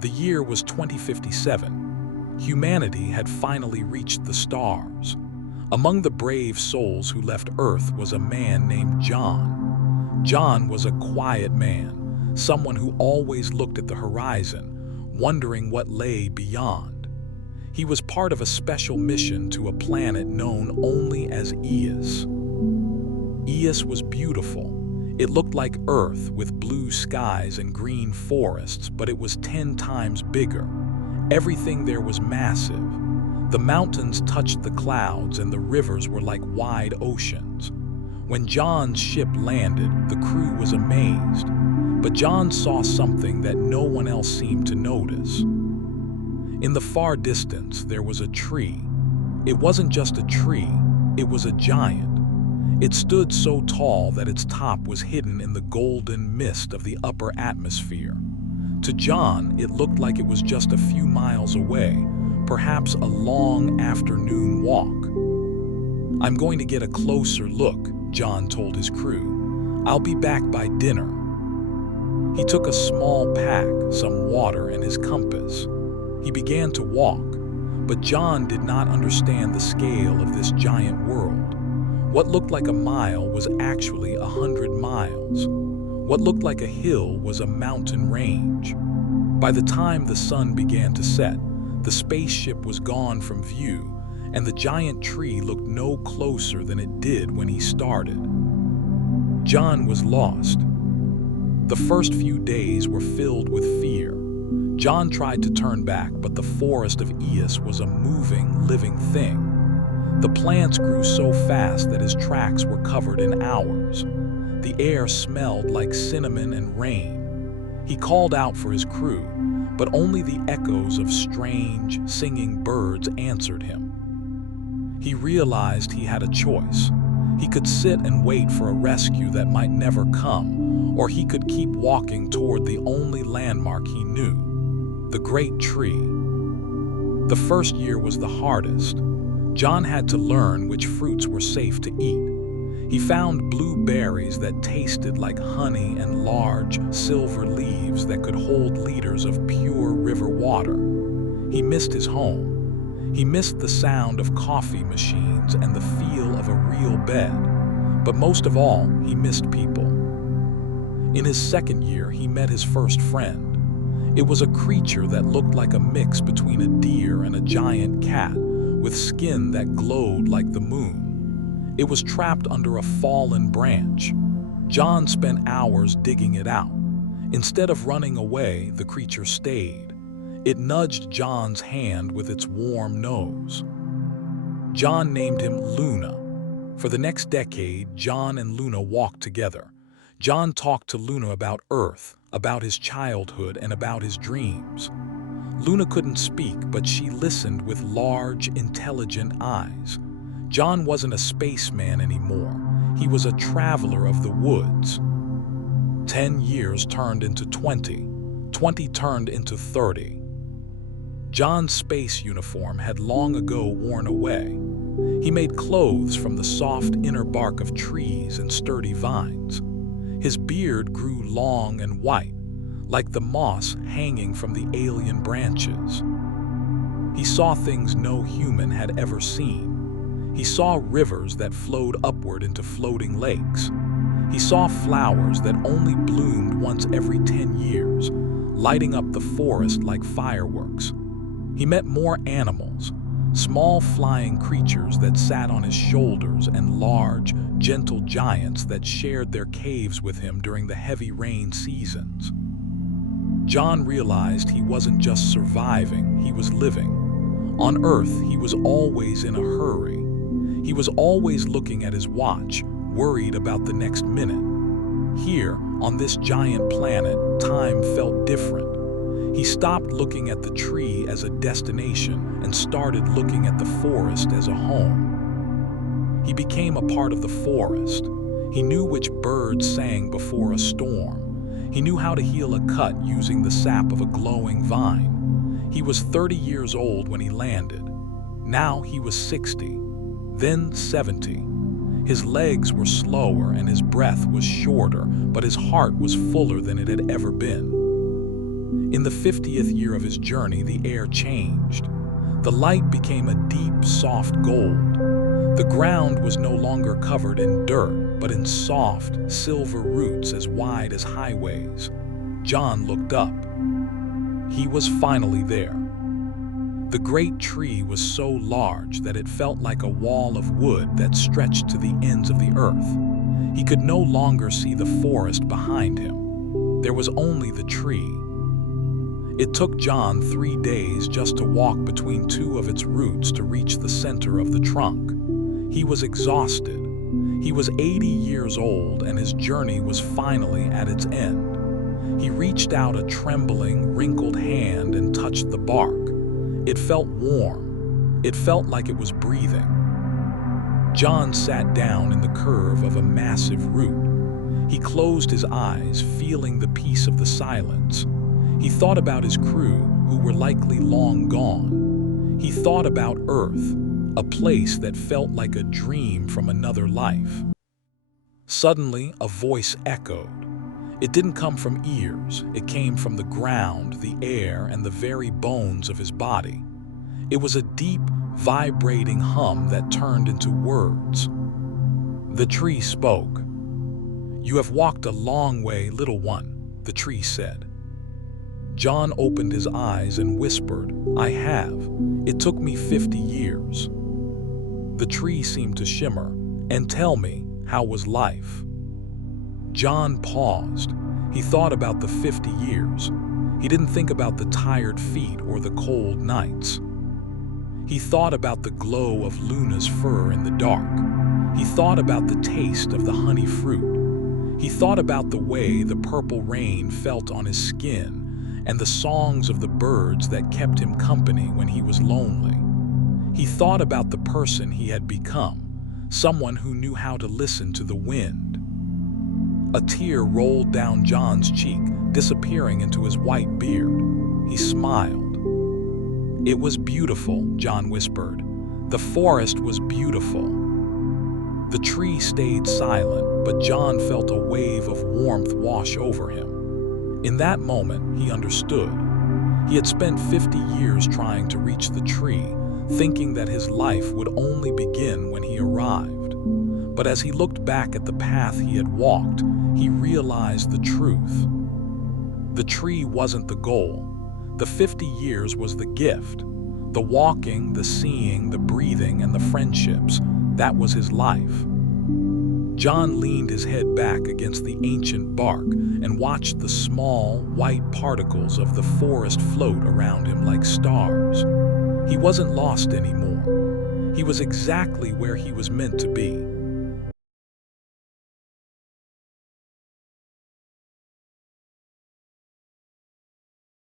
The year was 2057. Humanity had finally reached the stars. Among the brave souls who left Earth was a man named John. John was a quiet man, someone who always looked at the horizon, wondering what lay beyond. He was part of a special mission to a planet known only as Eos. Eos was beautiful. It looked like Earth with blue skies and green forests, but it was 10 times bigger. Everything there was massive. The mountains touched the clouds and the rivers were like wide oceans. When John's ship landed, the crew was amazed. But John saw something that no one else seemed to notice. In the far distance, there was a tree. It wasn't just a tree, it was a giant. It stood so tall that its top was hidden in the golden mist of the upper atmosphere. To John, it looked like it was just a few miles away, perhaps a long afternoon walk. "I'm going to get a closer look," John told his crew. "I'll be back by dinner." He took a small pack, some water, and his compass. He began to walk, but John did not understand the scale of this giant world. What looked like a mile was actually 100 miles. What looked like a hill was a mountain range. By the time the sun began to set, the spaceship was gone from view, and the giant tree looked no closer than it did when he started. John was lost. The first few days were filled with fear. John tried to turn back, but the forest of Eos was a moving, living thing. The plants grew so fast that his tracks were covered in hours. The air smelled like cinnamon and rain. He called out for his crew, but only the echoes of strange, singing birds answered him. He realized he had a choice. He could sit and wait for a rescue that might never come, or he could keep walking toward the only landmark he knew, the great tree. The first year was the hardest. John had to learn which fruits were safe to eat. He found blue berries that tasted like honey and large, silver leaves that could hold liters of pure river water. He missed his home. He missed the sound of coffee machines and the feel of a real bed. But most of all, he missed people. In his second year, he met his first friend. It was a creature that looked like a mix between a deer and a giant cat, with skin that glowed like the moon. It was trapped under a fallen branch. John spent hours digging it out. Instead of running away, the creature stayed. It nudged John's hand with its warm nose. John named him Luna. For the next decade, John and Luna walked together. John talked to Luna about Earth, about his childhood, and about his dreams. Luna couldn't speak, but she listened with large, intelligent eyes. John wasn't a spaceman anymore. He was a traveler of the woods. 10 years turned into 20. 20 turned into 30. John's space uniform had long ago worn away. He made clothes from the soft inner bark of trees and sturdy vines. His beard grew long and white, like the moss hanging from the alien branches. He saw things no human had ever seen. He saw rivers that flowed upward into floating lakes. He saw flowers that only bloomed once every 10 years, lighting up the forest like fireworks. He met more animals, small flying creatures that sat on his shoulders and large, gentle giants that shared their caves with him during the heavy rain seasons. John realized he wasn't just surviving, he was living. On Earth, he was always in a hurry. He was always looking at his watch, worried about the next minute. Here, on this giant planet, time felt different. He stopped looking at the tree as a destination and started looking at the forest as a home. He became a part of the forest. He knew which birds sang before a storm. He knew how to heal a cut using the sap of a glowing vine. He was 30 years old when he landed. Now he was 60, then 70. His legs were slower and his breath was shorter, but his heart was fuller than it had ever been. In the 50th year of his journey, the air changed. The light became a deep, soft gold. The ground was no longer covered in dirt, but in soft, silver roots as wide as highways. John looked up. He was finally there. The great tree was so large that it felt like a wall of wood that stretched to the ends of the earth. He could no longer see the forest behind him. There was only the tree. It took John 3 days just to walk between two of its roots to reach the center of the trunk. He was exhausted. He was 80 years old, and his journey was finally at its end. He reached out a trembling, wrinkled hand and touched the bark. It felt warm. It felt like it was breathing. John sat down in the curve of a massive root. He closed his eyes, feeling the peace of the silence. He thought about his crew, who were likely long gone. He thought about Earth, a place that felt like a dream from another life. Suddenly, a voice echoed. It didn't come from ears. It came from the ground, the air, and the very bones of his body. It was a deep, vibrating hum that turned into words. The tree spoke. "You have walked a long way, little one," the tree said. John opened his eyes and whispered, "I have. It took me 50 years." The tree seemed to shimmer. "And tell me, how was life?" John paused. He thought about the 50 years. He didn't think about the tired feet or the cold nights. He thought about the glow of Luna's fur in the dark. He thought about the taste of the honey fruit. He thought about the way the purple rain felt on his skin and the songs of the birds that kept him company when he was lonely. He thought about the person he had become, someone who knew how to listen to the wind. A tear rolled down John's cheek, disappearing into his white beard. He smiled. "It was beautiful," John whispered. "The forest was beautiful." The tree stayed silent, but John felt a wave of warmth wash over him. In that moment, he understood. He had spent 50 years trying to reach the tree, thinking that his life would only begin when he arrived. But as he looked back at the path he had walked, he realized the truth. The tree wasn't the goal. The 50 years was the gift. The walking, the seeing, the breathing, and the friendships, that was his life. John leaned his head back against the ancient bark and watched the small, white particles of the forest float around him like stars. He wasn't lost anymore. He was exactly where he was meant to be.